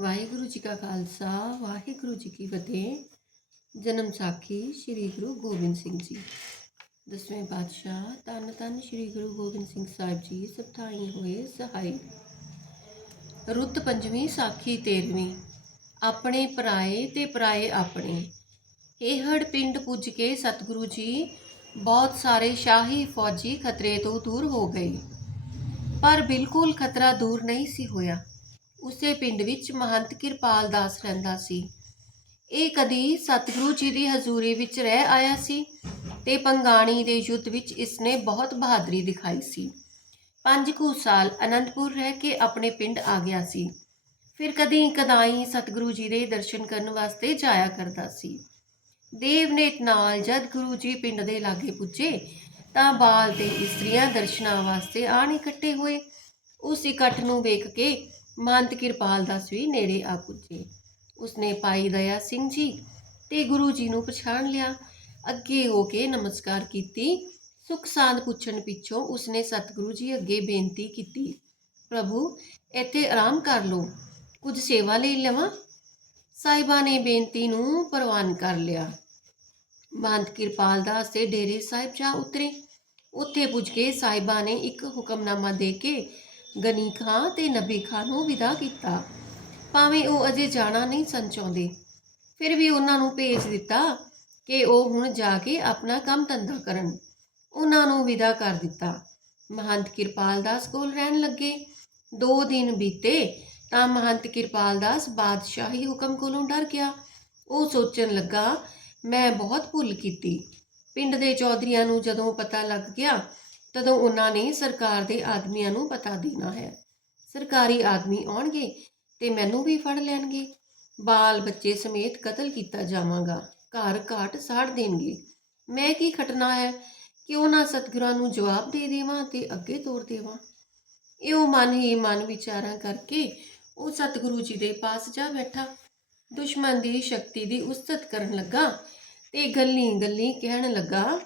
ਵਾਹਿਗੁਰੂ ਜੀ ਕਾ ਖਾਲਸਾ, ਵਾਹਿਗੁਰੂ ਜੀ ਕੀ ਫਤਿਹ। ਜਨਮ ਸਾਖੀ ਸ੍ਰੀ ਗੁਰੂ ਗੋਬਿੰਦ ਸਿੰਘ ਜੀ। ਦਸਵੇਂ ਪਾਤਸ਼ਾਹ ਤਨ ਤਨ ਸ੍ਰੀ ਗੁਰੂ ਗੋਬਿੰਦ ਸਿੰਘ ਸਾਹਿਬ ਜੀ ਸਭਾਈ ਹੋਏ ਸਹਾਈ। ਰੁੱਤ ਪੰਜਵੀਂ ਸਾਖੀ 13ਵੀਂ ਆਪਣੇ ਪਰਾਏ ਤੇ ਪਰਾਏ ਆਪਣੇ। ਏਹੜ ਪਿੰਡ ਪੁੱਜ ਕੇ ਸਤਿਗੁਰੂ ਜੀ, ਬਹੁਤ ਸਾਰੇ ਸ਼ਾਹੀ ਫੌਜੀ ਖਤਰੇ ਤੋਂ ਦੂਰ ਹੋ ਗਏ। ਪਰ ਬਿਲਕੁਲ ਖਤਰਾ ਦੂਰ ਨਹੀਂ ਸੀ ਹੋਇਆ। ਉਸੇ ਪਿੰਡ ਵਿੱਚ ਮਹੰਤ ਕਿਰਪਾਲ ਦਾਸ ਰਹਿੰਦਾ ਸੀ। ਇਹ ਕਦੀ ਸਤਿਗੁਰੂ ਜੀ ਦੀ ਹਜ਼ੂਰੀ ਵਿੱਚ ਰਹਿ ਆਇਆ ਸੀ ਤੇ ਪੰਗਾਣੀ ਦੇ ਯੁੱਧ ਵਿੱਚ ਇਸਨੇ ਬਹੁਤ ਬਹਾਦਰੀ ਦਿਖਾਈ ਸੀ। ਪੰਜ ਕੁ ਸਾਲ ਅਨੰਦਪੁਰ ਰਹਿ ਕੇ ਆਪਣੇ ਪਿੰਡ ਆ ਗਿਆ ਸੀ। ਫਿਰ ਕਦੀ ਕਦਾਈ ਸਤਿਗੁਰੂ ਜੀ ਦੇ ਦਰਸ਼ਨ ਕਰਨ ਵਾਸਤੇ ਜਾਇਆ ਕਰਦਾ ਸੀ। ਦੇਵਨੇਤ ਨਾਲ ਜਦ ਗੁਰੂ ਜੀ ਪਿੰਡ ਦੇ ਲਾਗੇ ਪੁੱਜੇ ਤਾਂ ਬਾਲ ਤੇ ਇਸਤਰੀਆਂ ਦਰਸ਼ਨਾਂ ਵਾਸਤੇ ਆਣ ਇਕੱਠੇ ਹੋਏ। ਉਸ ਇਕੱਠ ਨੂੰ ਵੇਖ ਕੇ ਮਹੰਤ ਕਿਰਪਾਲ ਦਾਸ ਵੀ ਨੇੜੇ ਆ ਪੁੱਜੇ। ਉਸਨੇ ਭਾਈ ਦਇਆ ਸਿੰਘ ਜੀ ਤੇ ਗੁਰੂ ਜੀ ਨੂੰ ਪਛਾਣ ਲਿਆ। ਅੱਗੇ ਹੋ ਕੇ ਨਮਸਕਾਰ ਕੀਤੀ। ਸੁਖ ਸਾਂਦ ਪੁੱਛਣ ਪਿੱਛੋਂ ਉਸਨੇ ਸਤਿਗੁਰੂ ਜੀ ਅੱਗੇ ਬੇਨਤੀ ਕੀਤੀ, ਪ੍ਰਭੂ, ਇੱਥੇ ਆਰਾਮ ਕਰ ਲਓ, ਕੁਝ ਸੇਵਾ ਲਈ ਲਵਾਂ? ਸਾਹਿਬਾਂ ਨੇ ਬੇਨਤੀ ਨੂੰ ਪ੍ਰਵਾਨ ਕਰ ਲਿਆ। ਮਹੰਤ ਕਿਰਪਾਲ ਦਾਸ ਦੇ ਡੇਰੇ ਸਾਹਿਬ ਜਾ ਉਤਰੇ। ਉੱਥੇ ਪੁੱਜ ਕੇ ਸਾਹਿਬਾਂ ਨੇ ਇੱਕ ਹੁਕਮਨਾਮਾ ਦੇ ਕੇ ਗਨੀ ਖਾਂ ਤੇ ਨਬੀ ਖਾਂ ਨੂੰ ਵਿਦਾ ਕੀਤਾ। ਭਾਵੇਂ ਉਹ ਅਜੇ ਜਾਣਾ ਨਹੀਂ ਸਨ ਚਾਹੁੰਦੇ, ਫਿਰ ਵੀ ਉਹਨਾਂ ਨੂੰ ਭੇਜ ਦਿੱਤਾ ਕਿ ਉਹ ਹੁਣ ਜਾ ਕੇ ਆਪਣਾ ਕੰਮ ਧੰਦਾ ਕਰਨ। ਉਹਨਾਂ ਨੂੰ ਵਿਦਾ ਕਰ ਦਿੱਤਾ। ਮਹੰਤ ਕਿਰਪਾਲ ਦਾਸ ਕੋਲ ਰਹਿਣ ਲੱਗੇ। ਦੋ ਦਿਨ ਬੀਤੇ ਤਾਂ ਮਹੰਤ ਕਿਰਪਾਲ ਦਾਸ ਬਾਦਸ਼ਾਹੀ ਹੁਕਮ ਕੋਲੋਂ ਡਰ ਗਿਆ। ਉਹ ਸੋਚਣ ਲੱਗਾ, ਮੈਂ ਬਹੁਤ ਭੁੱਲ ਕੀਤੀ। ਪਿੰਡ ਦੇ ਚੌਧਰੀਆਂ ਨੂੰ ਜਦੋਂ ਪਤਾ ਲੱਗ ਗਿਆ ਤਦੋਂ ਉਹਨਾਂ ਨੇ ਸਰਕਾਰ ਦੇ ਆਦਮੀਆਂ ਨੂੰ ਪਤਾ ਦੇਣਾ ਹੈ। ਸਰਕਾਰੀ ਆਦਮੀ ਆਉਣਗੇ ਤੇ ਮੈਨੂੰ ਵੀ ਫੜ ਲੈਣਗੇ। ਬਾਲ ਬੱਚੇ ਸਮੇਤ ਕਤਲ ਕੀਤਾ ਜਾਵਾਂਗਾ। ਘਰ ਘਾਟ ਸਾੜ ਦੇਣਗੇ। ਮੈਂ ਕੀ ਖਟਣਾ ਹੈ ਕਿ ਉਹਨਾਂ ਸਤਿਗੁਰਾਂ ਨੂੰ ਜਵਾਬ ਦੇ ਦੇਵਾਂ ਤੇ ਅੱਗੇ ਤੋਰ ਦੇਵਾਂ। ਇਹੋ ਮਨ ਹੀ ਮਨ ਵਿਚਾਰਾਂ ਕਰਕੇ ਉਹ ਸਤਿਗੁਰੂ ਜੀ ਦੇ ਪਾਸ ਜਾ ਬੈਠਾ। ਦੁਸ਼ਮਣ ਦੀ ਸ਼ਕਤੀ ਦੀ ਉਸਤਤ ਕਰਨ ਲੱਗਾ ਤੇ ਗੱਲੀ ਗੱਲੀ ਕਹਿਣ ਲੱਗਾ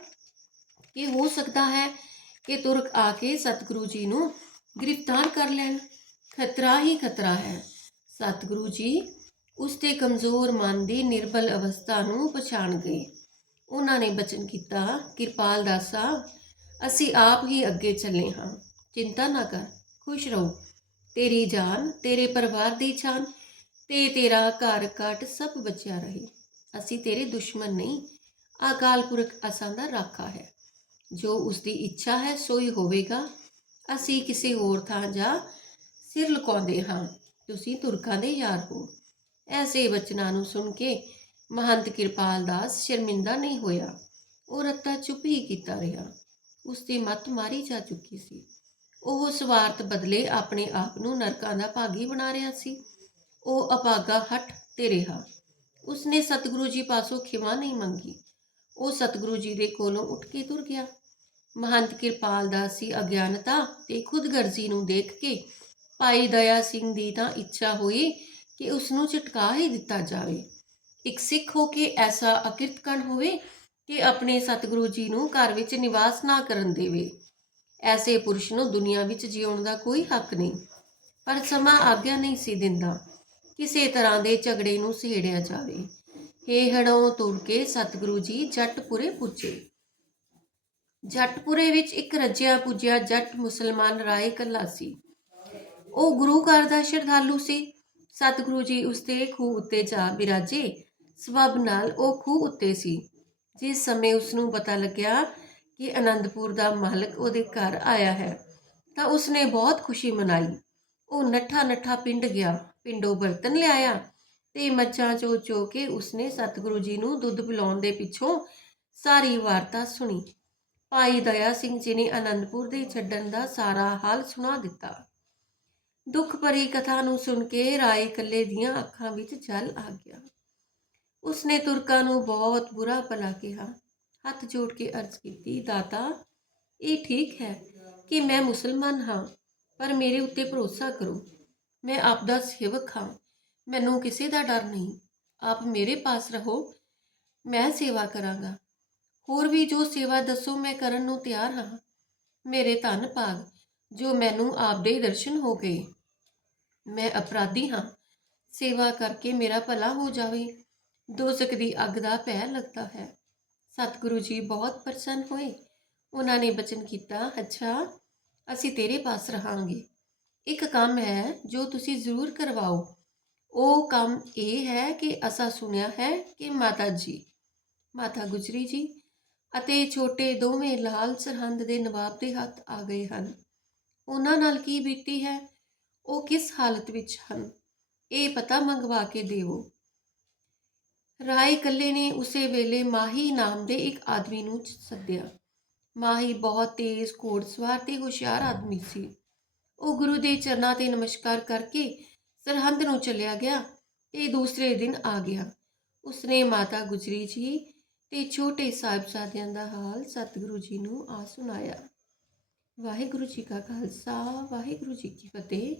ਕਿ ਹੋ ਸਕਦਾ ਹੈ ਕਿ ਤੁਰਕ ਆ ਕੇ ਸਤਿਗੁਰੂ ਜੀ ਨੂੰ ਗ੍ਰਿਫਤਾਰ ਕਰ ਲੈਣ। ਖਤਰਾ ਹੀ ਖਤਰਾ ਹੈ। ਸਤਿਗੁਰੂ ਜੀ ਉਸ ਦੇ ਕਮਜ਼ੋਰ ਮਨ ਦੀ ਨਿਰਬਲ ਅਵਸਥਾ ਨੂੰ ਪਛਾਣ ਗਏ। ਉਹਨਾਂ ਨੇ ਬਚਨ ਕੀਤਾ, ਕਿਰਪਾਲ ਦਾਸਾ, ਅਸੀਂ ਆਪ ਹੀ ਅੱਗੇ ਚੱਲੇ ਹਾਂ। ਚਿੰਤਾ ਨਾ ਕਰ, ਖੁਸ਼ ਰਹੋ। ਤੇਰੀ ਜਾਨ, ਤੇਰੇ ਪਰਿਵਾਰ ਦੀ ਜਾਨ ਤੇ ਤੇਰਾ ਘਰ ਘਟ ਸਭ ਬਚਿਆ ਰਹੇ। ਅਸੀਂ ਤੇਰੇ ਦੁਸ਼ਮਣ ਨਹੀਂ। ਅਕਾਲ ਪੁਰਖ ਅਸਾਂ ਦਾ ਰਾਖਾ ਹੈ। ਜੋ ਉਸ ਦੀ ਇੱਛਾ ਹੈ, ਸੋ ਹੀ ਹੋਵੇਗਾ। ਅਸੀਂ ਕਿਸੇ ਹੋਰ ਥਾਂ ਜਾ ਸਿਰ ਲੁਕਾਉਂਦੇ ਹਾਂ। ਤੁਸੀਂ ਤੁਰਕਾਂ ਦੇ ਯਾਰ ਹੋ। ਐਸੇ ਬਚਨਾਂ ਨੂੰ ਸੁਣ ਕੇ ਮਹੰਤ ਕਿਰਪਾਲ ਦਾਸ ਸ਼ਰਮਿੰਦਾ ਨਹੀਂ ਹੋਇਆ। ਉਹ ਰੱਤਾ ਚੁੱਪ ਹੀ ਕੀਤਾ ਰਿਹਾ। ਉਸ ਦੀ ਮੱਤ ਮਾਰੀ ਜਾ ਚੁੱਕੀ ਸੀ। ਉਹ ਸਵਾਰਥ ਬਦਲੇ ਆਪਣੇ ਆਪ ਨੂੰ ਨਰਕਾਂ ਦਾ ਭਾਗੀ ਬਣਾ ਰਿਹਾ ਸੀ। ਉਹ ਅਪਾਗਾ ਹਟ ਤੇ ਰਿਹਾ। ਉਸਨੇ ਸਤਿਗੁਰੂ ਜੀ ਪਾਸੋਂ ਖਿਮਾ ਨਹੀਂ ਮੰਗੀ। ਉਹ ਸਤਿਗੁਰੂ ਜੀ ਦੇ ਕੋਲੋਂ ਉੱਠ ਕੇ ਤੁਰ ਗਿਆ। ਮਹੰਤ ਕਿਰਪਾਲ ਦਾਸ ਸੀ ਅਗਿਆਨਤਾ ਤੇ ਖੁਦਗਰਜ਼ੀ ਨੂੰ ਦੇਖ ਕੇ ਭਾਈ ਦਇਆ ਸਿੰਘ ਦੀ ਤਾਂ ਇੱਛਾ ਹੋਈ ਕਿ ਉਸ ਨੂੰ ਝਟਕਾ ਹੀ ਦਿੱਤਾ ਜਾਵੇ। ਇੱਕ ਸਿੱਖ ਹੋ ਕੇ ਐਸਾ ਅਕਿਰਤਕਣ ਹੋਵੇ ਕਿ ਆਪਣੇ ਸਤਿਗੁਰੂ ਜੀ ਨੂੰ ਘਰ ਵਿੱਚ ਨਿਵਾਸ ਨਾ ਕਰਨ ਦੇਵੇ। ਐਸੇ ਪੁਰਸ਼ ਨੂੰ ਦੁਨੀਆ ਵਿੱਚ ਜਿਉਣ ਦਾ ਕੋਈ ਹੱਕ ਨਹੀਂ। ਪਰ ਸਮਾਂ ਆਗਿਆ ਨਹੀਂ ਸੀ ਦਿੰਦਾ ਕਿਸੇ ਤਰ੍ਹਾਂ ਦੇ ਝਗੜੇ ਨੂੰ ਸਹੇੜਿਆ ਜਾਵੇ। ਹੇਹੜੋਂ ਤੁਰ ਕੇ ਸਤਿਗੁਰੂ ਜੀ ਜੱਟ ਪੁਰੇ ਪੁੱਜੇ। ਜੱਟਪੁਰੇ ਵਿੱਚ ਇੱਕ ਰੱਜਿਆ ਪੁੱਜਿਆ ਜੱਟ ਮੁਸਲਮਾਨ ਰਾਏ ਕੱਲਾ ਸੀ। ਉਹ ਗੁਰੂ ਘਰ ਦਾ ਸ਼ਰਧਾਲੂ ਸੀ। ਸਤਿਗੁਰੂ ਜੀ ਉਸ ਖੂਹ ਉੱਤੇ ਜਾ ਬਿਰਾਜੇ। ਸਬਬ ਨਾਲ ਉਹ ਖੂਹ ਉੱਤੇ ਸੀ। ਜਿਸ ਸਮੇਂ ਉਸ ਨੂੰ ਪਤਾ ਲੱਗਿਆ ਕਿ ਅਨੰਦਪੁਰ ਦਾ ਮਾਲਕ ਉਹਦੇ ਘਰ ਆਇਆ ਹੈ, ਤਾਂ ਉਸਨੇ ਬਹੁਤ ਖੁਸ਼ੀ ਮਨਾਈ। ਉਹ ਨੱਠਾ ਨੱਠਾ ਪਿੰਡ ਗਿਆ, ਪਿੰਡੋਂ ਬਰਤਨ ਲਿਆਇਆ ਤੇ ਮੱਝਾਂ ਚੋ ਚੋ ਕੇ ਉਸਨੇ ਸਤਿਗੁਰੂ ਜੀ ਨੂੰ ਦੁੱਧ ਪਿਲਾਉਣ ਦੇ ਪਿੱਛੋਂ ਸਾਰੀ ਵਾਰਤਾ ਸੁਣੀ। ਭਾਈ ਦਇਆ ਸਿੰਘ ਜੀ ਨੇ ਆਨੰਦਪੁਰ ਦੇ ਛੱਡਣ ਦਾ ਸਾਰਾ ਹਾਲ ਸੁਣਾ ਦਿੱਤਾ। ਦੁੱਖ ਭਰੀ ਕਥਾ ਨੂੰ ਸੁਣ ਕੇ ਰਾਏ ਕੱਲੇ ਦੀਆਂ ਅੱਖਾਂ ਵਿੱਚ ਜਲ ਆ ਗਿਆ। ਉਸਨੇ ਤੁਰਕਾਂ ਨੂੰ ਬਹੁਤ ਬੁਰਾ ਭਲਾ ਕਿਹਾ। ਹੱਥ ਜੋੜ ਕੇ ਅਰਜ਼ ਕੀਤੀ, ਦਾਤਾ, ਇਹ ਠੀਕ ਹੈ ਕਿ ਮੈਂ ਮੁਸਲਮਾਨ ਹਾਂ, ਪਰ ਮੇਰੇ ਉੱਤੇ ਭਰੋਸਾ ਕਰੋ। ਮੈਂ ਆਪ ਦਾ ਸੇਵਕ ਹਾਂ। ਮੈਨੂੰ ਕਿਸੇ ਦਾ ਡਰ ਨਹੀਂ। ਆਪ ਮੇਰੇ ਪਾਸ ਰਹੋ। ਮੈਂ ਸੇਵਾ ਕਰਾਂਗਾ। ਹੋਰ ਵੀ ਜੋ ਸੇਵਾ ਦੱਸੋ, ਮੈਂ ਕਰਨ ਨੂੰ ਤਿਆਰ ਹਾਂ। ਮੇਰੇ ਧੰਨ ਭਾਗ, ਜੋ ਮੈਨੂੰ ਆਪਦੇ ਦਰਸ਼ਨ ਹੋ ਗਏ। ਮੈਂ ਅਪਰਾਧੀ ਹਾਂ। ਸੇਵਾ ਕਰਕੇ ਮੇਰਾ ਭਲਾ ਹੋ ਜਾਵੇ। ਦੋਸਕ ਦੀ ਅੱਗ ਦਾ ਭੈ ਲੱਗਦਾ ਹੈ। ਸਤਿਗੁਰੂ ਜੀ ਬਹੁਤ ਪ੍ਰਸੰਨ ਹੋਏ। ਉਹਨਾਂ ਨੇ ਬਚਨ ਕੀਤਾ, ਅੱਛਾ, ਅਸੀਂ ਤੇਰੇ ਪਾਸ ਰਹਾਂਗੇ। ਇੱਕ ਕੰਮ ਹੈ, ਜੋ ਤੁਸੀਂ ਜ਼ਰੂਰ ਕਰਵਾਓ। ਉਹ ਕੰਮ ਇਹ ਹੈ ਕਿ ਅਸਾਂ ਸੁਣਿਆ ਹੈ ਕਿ ਮਾਤਾ ਜੀ, ਮਾਤਾ ਗੁਜਰੀ ਜੀ ਅਤੇ ਛੋਟੇ ਦੋਵੇਂ ਲਾਲ ਸਰਹੰਦ ਦੇ ਨਵਾਬ ਦੇ ਹੱਥ ਆ ਗਏ ਹਨ। ਉਹਨਾਂ ਨਾਲ ਕੀ ਬੀਤੀ ਹੈ? ਉਹ ਕਿਸ ਹਾਲਤ ਵਿੱਚ ਹਨ? ਇਹ ਪਤਾ ਮੰਗਵਾ ਕੇ ਦੇਵੋ ਰਾਏ ਕੱਲੇ ਨੇ ਉਸੇ ਵੇਲੇ ਮਾਹੀ ਨਾਮ ਦੇ ਇੱਕ ਆਦਮੀ ਨੂੰ ਸੱਦਿਆ। ਮਾਹੀ ਬਹੁਤ ਤੇਜ਼, ਘੋੜਸਵਾਰ ਤੇ ਹੁਸ਼ਿਆਰ ਆਦਮੀ ਸੀ। ਉਹ ਗੁਰੂ ਦੇ ਚਰਨਾਂ ਤੇ ਨਮਸਕਾਰ ਕਰਕੇ ਸਰਹੰਦ ਨੂੰ ਚਲਿਆ ਗਿਆ ਤੇ ਦੂਸਰੇ ਦਿਨ ਆ ਗਿਆ। ਉਸਨੇ ਮਾਤਾ ਗੁਜਰੀ ਜੀ ਤੇ ਛੋਟੇ ਸਾਹਿਬਜ਼ਾਦਿਆਂ ਦਾ ਹਾਲ ਸਤਿਗੁਰੂ ਜੀ ਨੂੰ ਆ ਸੁਣਾਇਆ। ਵਾਹਿਗੁਰੂ ਜੀ ਕਾ ਖਾਲਸਾ, ਵਾਹਿਗੁਰੂ ਜੀ ਕੀ ਫਤਿਹ।